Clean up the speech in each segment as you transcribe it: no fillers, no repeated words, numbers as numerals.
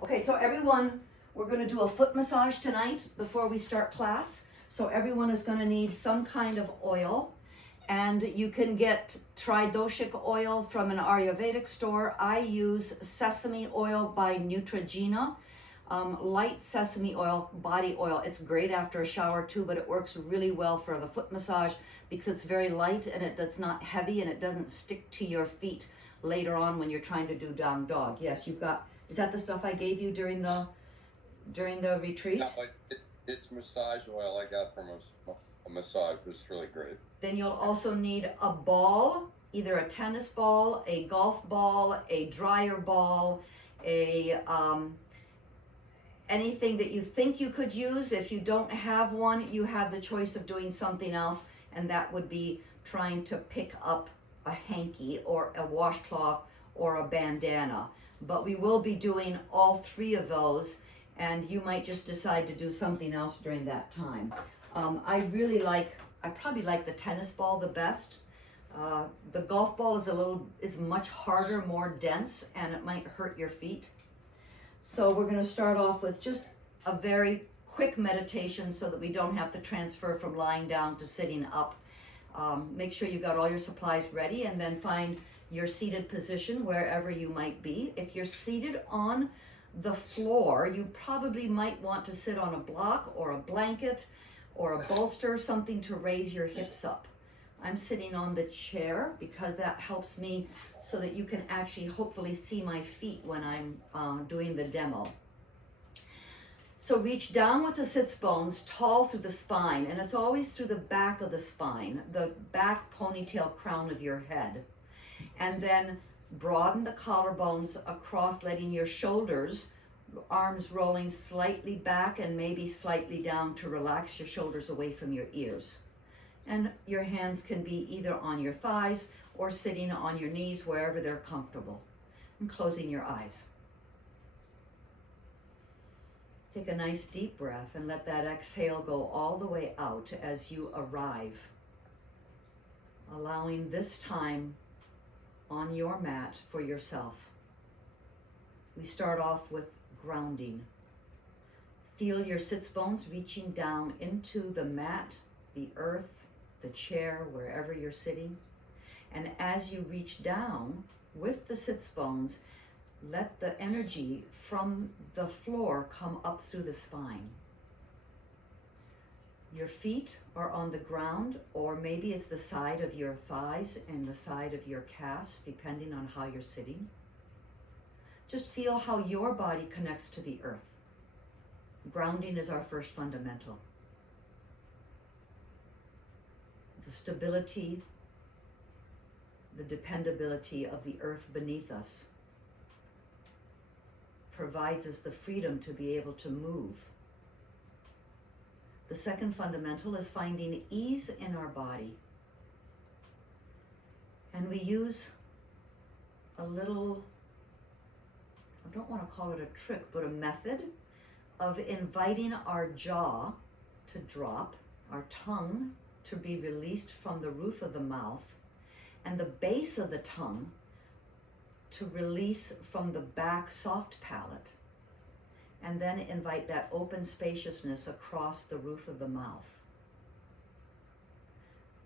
Okay, so everyone, we're going to do a foot massage tonight before we start class. So everyone is going to need some kind of oil. And you can get Tridoshik oil from an Ayurvedic store. I use sesame oil by Neutrogena. Light sesame oil, body oil. It's great after a shower too, but it works really well for the foot massage because it's very light and it's not heavy and it doesn't stick to your feet later on when you're trying to do down dog. Yes, you've got, is that the stuff I gave you during the retreat? No, it's massage oil I got from a massage, but it's really great. Then you'll also need a ball, either a tennis ball, a golf ball, a dryer ball, anything that you think you could use. If you don't have one, you have the choice of doing something else, and that would be trying to pick up a hanky or a washcloth or a bandana. But we will be doing all three of those, and you might just decide to do something else during that time. I probably like the tennis ball the best. The golf ball is much harder, more dense, and it might hurt your feet. So we're going to start off with just a very quick meditation so that we don't have to transfer from lying down to sitting up. Make sure you've got all your supplies ready, and then find your seated position wherever you might be. If you're seated on the floor, you probably might want to sit on a block or a blanket or a bolster, something to raise your hips up. I'm sitting on the chair because that helps me so that you can actually hopefully see my feet when I'm doing the demo. So reach down with the sits bones tall through the spine, and it's always through the back of the spine, the back ponytail crown of your head. And then broaden the collarbones across, letting your shoulders, arms rolling slightly back and maybe slightly down to relax your shoulders away from your ears. And your hands can be either on your thighs or sitting on your knees, wherever they're comfortable. And closing your eyes. Take a nice deep breath and let that exhale go all the way out as you arrive. Allowing this time on your mat for yourself. We start off with grounding. Feel your sits bones reaching down into the mat, the earth, the chair, wherever you're sitting. And as you reach down with the sits bones, let the energy from the floor come up through the spine. Your feet are on the ground, or maybe it's the side of your thighs and the side of your calves, depending on how you're sitting. Just feel how your body connects to the earth. Grounding is our first fundamental. The stability, the dependability of the earth beneath us provides us the freedom to be able to move. The second fundamental is finding ease in our body. And we use a little, I don't want to call it a trick, but a method of inviting our jaw to drop, our tongue to be released from the roof of the mouth, and the base of the tongue to release from the back soft palate, and then invite that open spaciousness across the roof of the mouth.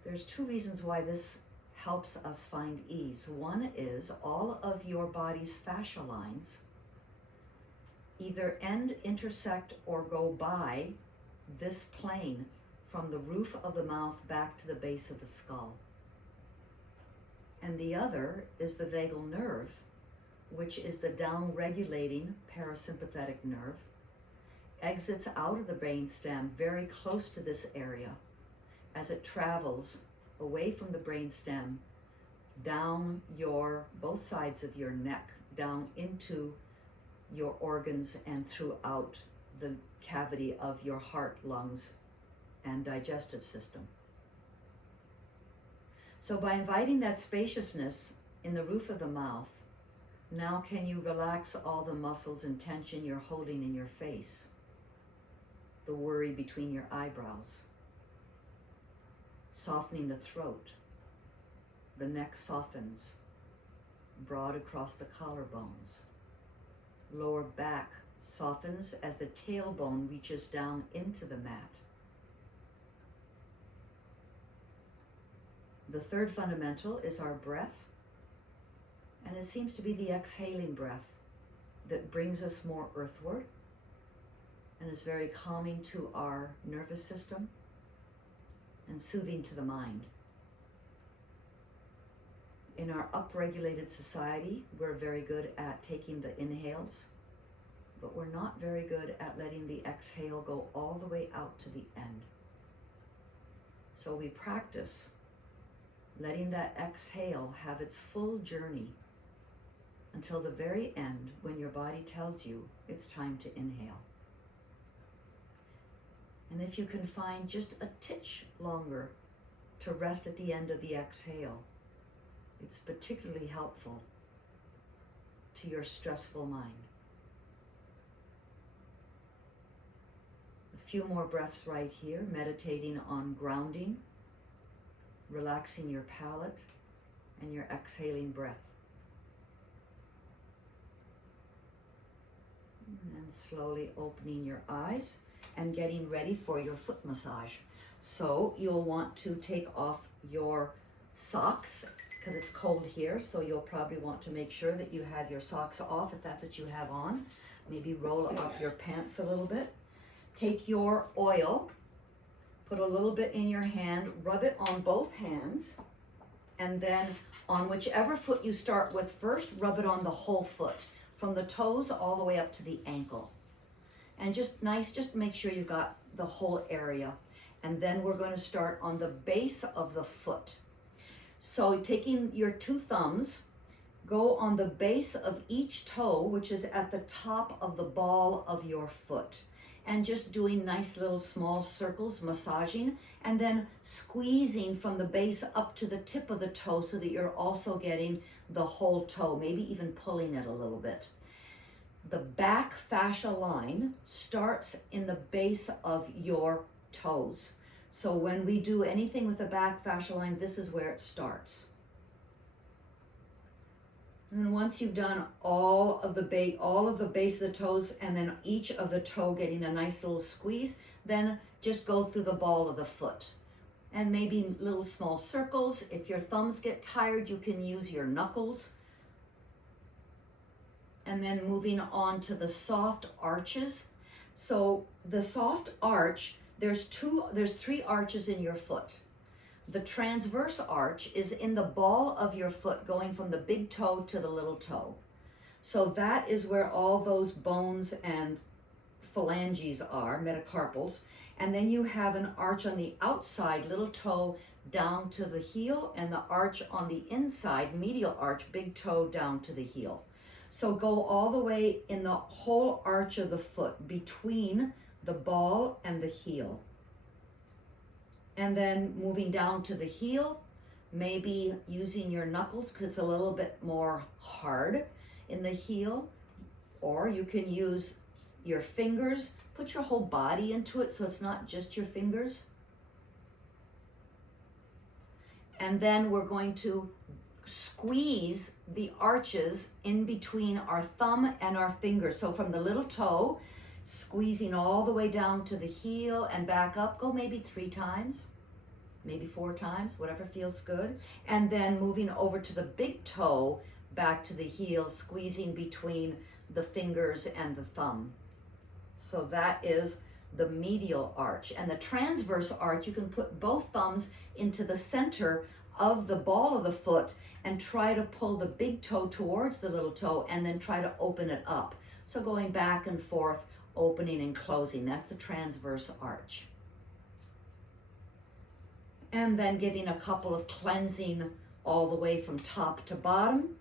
There's two reasons why this helps us find ease. One is all of your body's fascia lines either end, intersect, or go by this plane from the roof of the mouth back to the base of the skull. And the other is the vagal nerve, which is the down-regulating parasympathetic nerve, exits out of the brainstem very close to this area as it travels away from the brainstem down both sides of your neck, down into your organs and throughout the cavity of your heart, lungs, and digestive system. So by inviting that spaciousness in the roof of the mouth, now can you relax all the muscles and tension you're holding in your face, the worry between your eyebrows, softening the throat, the neck softens, broad across the collarbones, Lower back softens as the tailbone reaches down into the mat. The third fundamental is our breath, and it seems to be the exhaling breath that brings us more earthward and is very calming to our nervous system and soothing to the mind. In our upregulated society, we're very good at taking the inhales, but we're not very good at letting the exhale go all the way out to the end. So we practice letting that exhale have its full journey until the very end, when your body tells you it's time to inhale. And if you can find just a titch longer to rest at the end of the exhale, it's particularly helpful to your stressful mind. A few more breaths right here, meditating on grounding, relaxing your palate, and your exhaling breath. And slowly opening your eyes and getting ready for your foot massage. So you'll want to take off your socks because it's cold here, so you'll probably want to make sure that you have your socks off if that's what you have on. Maybe roll up your pants a little bit. Take your oil, put a little bit in your hand, rub it on both hands, and then on whichever foot you start with first, rub it on the whole foot, from the toes all the way up to the ankle. And just make sure you've got the whole area. And then we're going to start on the base of the foot. So taking your two thumbs, go on the base of each toe, which is at the top of the ball of your foot. And just doing nice little small circles, massaging, and then squeezing from the base up to the tip of the toe so that you're also getting the whole toe, maybe even pulling it a little bit. The back fascia line starts in the base of your toes. So when we do anything with the back fascia line, this is where it starts. And then once you've done all of the base of the toes, and then each of the toe getting a nice little squeeze, then just go through the ball of the foot. And maybe little small circles. If your thumbs get tired, you can use your knuckles. And then moving on to the soft arches. So the soft arch, there's three arches in your foot. The transverse arch is in the ball of your foot, going from the big toe to the little toe. So that is where all those bones and phalanges are, metacarpals. And then you have an arch on the outside, little toe down to the heel, and the arch on the inside, medial arch, big toe down to the heel. So go all the way in the whole arch of the foot between the ball and the heel. And then moving down to the heel, maybe using your knuckles because it's a little bit more hard in the heel. Or you can use your fingers, put your whole body into it so it's not just your fingers. And then we're going to squeeze the arches in between our thumb and our fingers. So from the little toe, squeezing all the way down to the heel and back up, go maybe 3 times, maybe 4 times, whatever feels good. And then moving over to the big toe, back to the heel, squeezing between the fingers and the thumb. So that is the medial arch. And the transverse arch, you can put both thumbs into the center of the ball of the foot and try to pull the big toe towards the little toe and then try to open it up. So going back and forth, opening and closing, that's the transverse arch. And then giving a couple of cleansing all the way from top to bottom.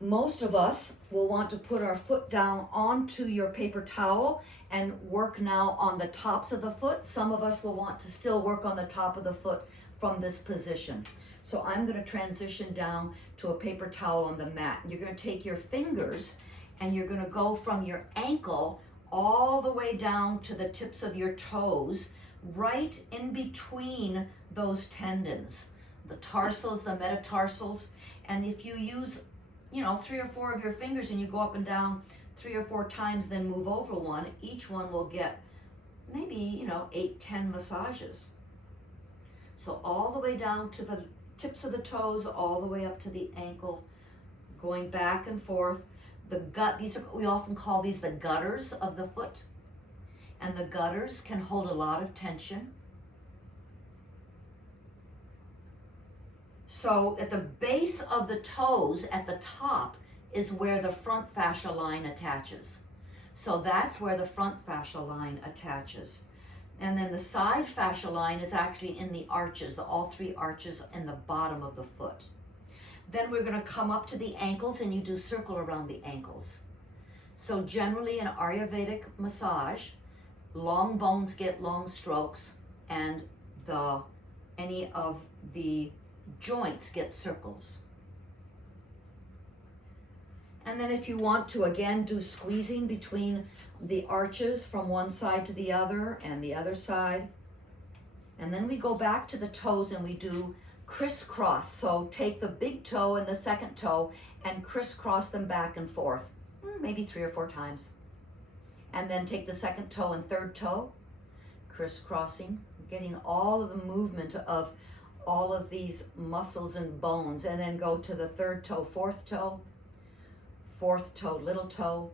Most of us will want to put our foot down onto your paper towel and work now on the tops of the foot. Some of us will want to still work on the top of the foot from this position. So I'm going to transition down to a paper towel on the mat. You're going to take your fingers and you're going to go from your ankle all the way down to the tips of your toes, right in between those tendons, the tarsals, the metatarsals. And if you use 3 or 4 of your fingers and you go up and down 3 or 4 times, then move over one, each one will get maybe, 8, 10 massages. So all the way down to the tips of the toes, all the way up to the ankle, going back and forth. The gut, we often call these the gutters of the foot. And the gutters can hold a lot of tension. So at the base of the toes, at the top, is where the front fascia line attaches. So that's where the front fascia line attaches. And then the side fascia line is actually in the arches, all 3 arches in the bottom of the foot. Then we're going to come up to the ankles, and you do circle around the ankles. So generally in Ayurvedic massage, long bones get long strokes, and any of the joints get circles. And then if you want to, again, do squeezing between the arches from one side to the other and the other side. And then we go back to the toes and we do crisscross. So take the big toe and the second toe and crisscross them back and forth, maybe 3 or 4 times. And then take the second toe and third toe, crisscrossing, getting all of the movement of all of these muscles and bones. And then go to the third toe, fourth toe, little toe.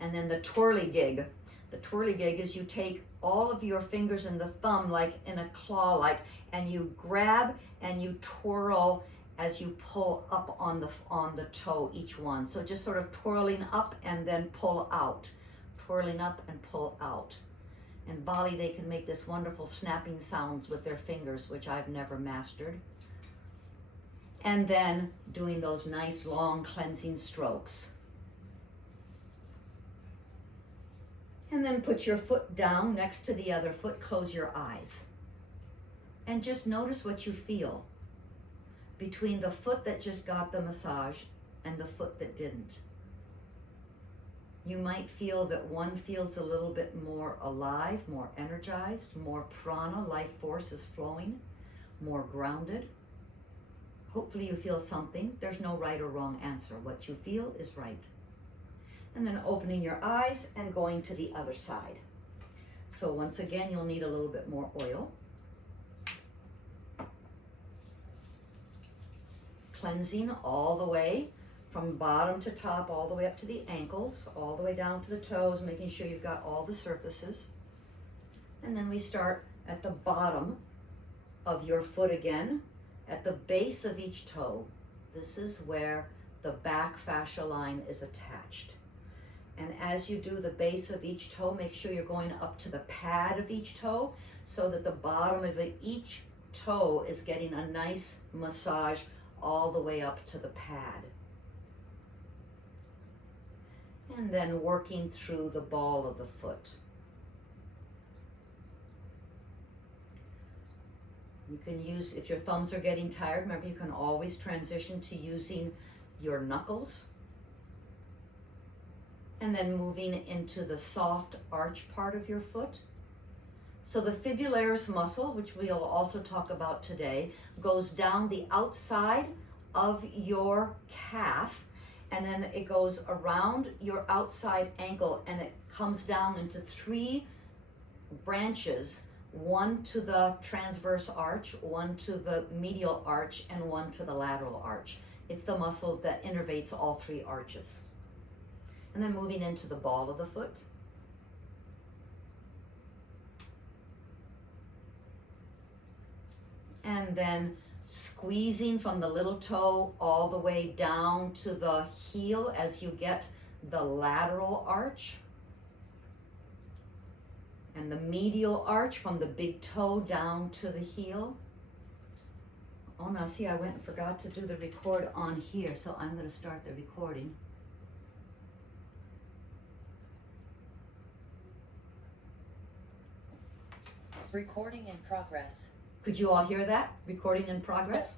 And then the twirligig. The twirligig is you take all of your fingers and the thumb like in a claw, and you grab and you twirl as you pull up on the toe, each one. So just sort of twirling up and then pull out, twirling up and pull out. In Bali, they can make this wonderful snapping sounds with their fingers, which I've never mastered. And then doing those nice long cleansing strokes. And then put your foot down next to the other foot, close your eyes. And just notice what you feel between the foot that just got the massage and the foot that didn't. You might feel that one feels a little bit more alive, more energized, more prana, life force is flowing, more grounded. Hopefully you feel something. There's no right or wrong answer. What you feel is right. And then opening your eyes and going to the other side. So once again, you'll need a little bit more oil. Cleansing all the way from bottom to top, all the way up to the ankles, all the way down to the toes, making sure you've got all the surfaces. And then we start at the bottom of your foot again, at the base of each toe. This is where the back fascia line is attached. And as you do the base of each toe, make sure you're going up to the pad of each toe so that the bottom of each toe is getting a nice massage all the way up to the pad. And then working through the ball of the foot. You can use, if your thumbs are getting tired, remember you can always transition to using your knuckles. And then moving into the soft arch part of your foot. So the fibularis muscle, which we'll also talk about today, goes down the outside of your calf, and then it goes around your outside ankle, and it comes down into 3 branches, one to the transverse arch, one to the medial arch, and one to the lateral arch. It's the muscle that innervates all 3 arches. And then moving into the ball of the foot. And then squeezing from the little toe all the way down to the heel as you get the lateral arch. And the medial arch from the big toe down to the heel. Oh, now see, I went and forgot to do the record on here, so I'm going to start the recording. Recording in progress. Could you all hear that? Recording in progress?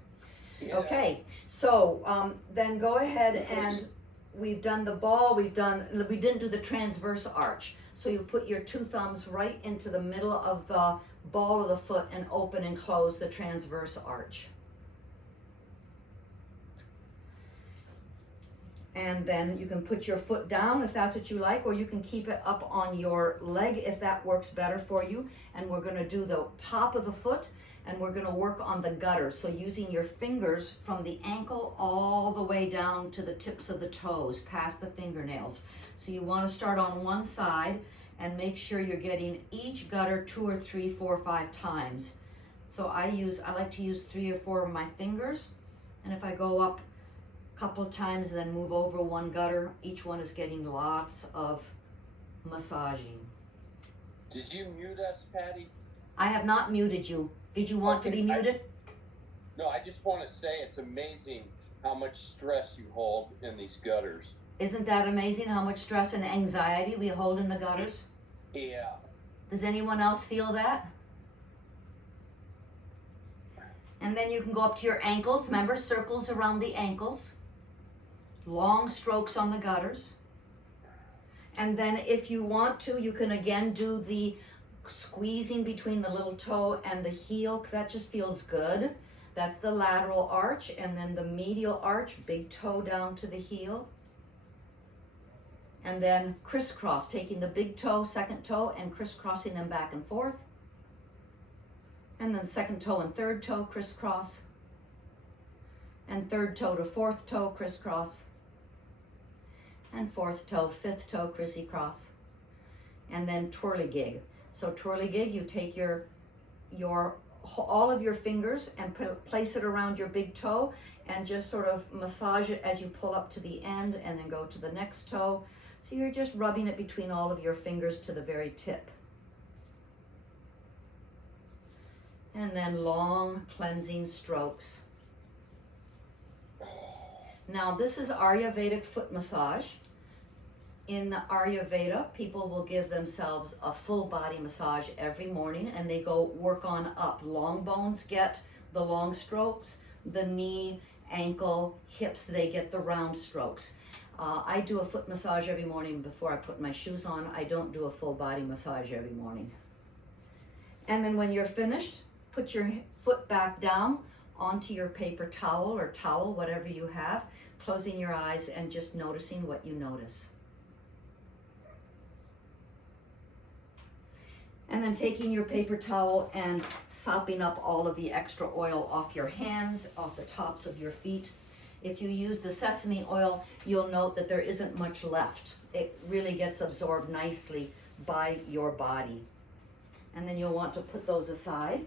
Yes. Okay, so then go ahead, and we've done the ball, we didn't do the transverse arch. So you put your 2 thumbs right into the middle of the ball of the foot and open and close the transverse arch. And then you can put your foot down if that's what you like, or you can keep it up on your leg if that works better for you. And we're gonna do the top of the foot, and we're gonna work on the gutters. So using your fingers from the ankle all the way down to the tips of the toes, past the fingernails. So you wanna start on one side and make sure you're getting each gutter 2 or 3, 4, or 5 times. So I like to use 3 or 4 of my fingers, and if I go up a couple of times and then move over one gutter, each one is getting lots of massaging. Did you mute us, Patty? I have not muted you. Did you want to be muted? No, I just want to say it's amazing how much stress you hold in these gutters. Isn't that amazing how much stress and anxiety we hold in the gutters? Yeah. Does anyone else feel that? And then you can go up to your ankles. Remember, circles around the ankles. Long strokes on the gutters. And then if you want to, you can again do the squeezing between the little toe and the heel, because that just feels good. That's the lateral arch, and then the medial arch, big toe down to the heel. And then crisscross, taking the big toe, second toe, and crisscrossing them back and forth. And then second toe and third toe, crisscross. And third toe to fourth toe, crisscross. And fourth toe, fifth toe, crissy-cross. And then twirligig. So twirligig, you take all of your fingers and place it around your big toe and just sort of massage it as you pull up to the end and then go to the next toe. So you're just rubbing it between all of your fingers to the very tip. And then long cleansing strokes. Now this is Ayurvedic foot massage. In the Ayurveda, people will give themselves a full body massage every morning, and they go work on up. Long bones get the long strokes, the knee, ankle, hips, they get the round strokes. I do a foot massage every morning before I put my shoes on. I don't do a full body massage every morning. And then when you're finished, put your foot back down onto your paper towel or towel, whatever you have, closing your eyes and just noticing what you notice. And then taking your paper towel and sopping up all of the extra oil off your hands, off the tops of your feet. If you use the sesame oil, you'll note that there isn't much left. It really gets absorbed nicely by your body. And then you'll want to put those aside.